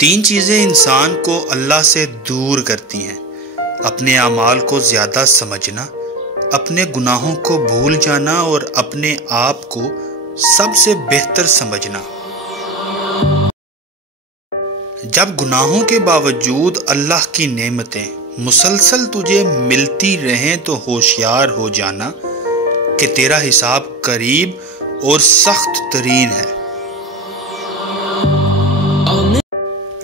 تین چیزیں انسان کو اللہ سے دور کرتی ہیں: اپنے اعمال کو زیادہ سمجھنا، اپنے گناہوں کو بھول جانا اور اپنے آپ کو سب سے بہتر سمجھنا۔ جب گناہوں کے باوجود اللہ کی نعمتیں مسلسل تجھے ملتی رہیں تو ہوشیار ہو جانا کہ تیرا حساب قریب اور سخت ترین ہے۔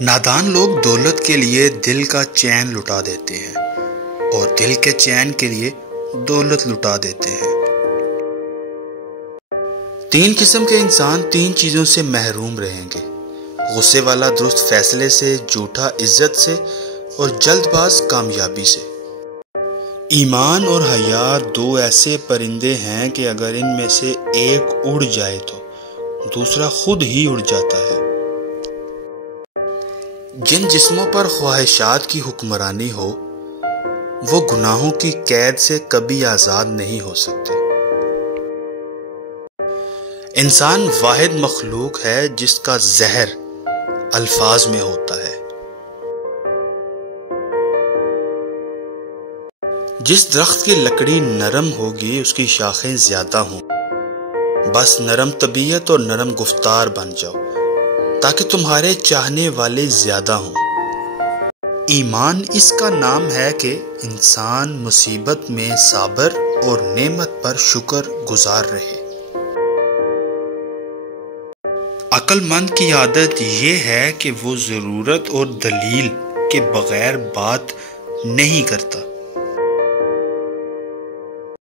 نادان لوگ دولت کے لیے دل کا چین لٹا دیتے ہیں اور دل کے چین کے لیے دولت لٹا دیتے ہیں۔ تین قسم کے انسان تین چیزوں سے محروم رہیں گے: غصے والا درست فیصلے سے، جھوٹا عزت سے اور جلد باز کامیابی سے۔ ایمان اور حیا دو ایسے پرندے ہیں کہ اگر ان میں سے ایک اڑ جائے تو دوسرا خود ہی اڑ جاتا ہے۔ جن جسموں پر خواہشات کی حکمرانی ہو وہ گناہوں کی قید سے کبھی آزاد نہیں ہو سکتے۔ انسان واحد مخلوق ہے جس کا زہر الفاظ میں ہوتا ہے۔ جس درخت کی لکڑی نرم ہوگی اس کی شاخیں زیادہ ہوں۔ بس نرم طبیعت اور نرم گفتار بن جاؤ تاکہ تمہارے چاہنے والے زیادہ ہوں۔ ایمان اس کا نام ہے کہ انسان مصیبت میں صابر اور نعمت پر شکر گزار رہے۔ عقل مند کی عادت یہ ہے کہ وہ ضرورت اور دلیل کے بغیر بات نہیں کرتا۔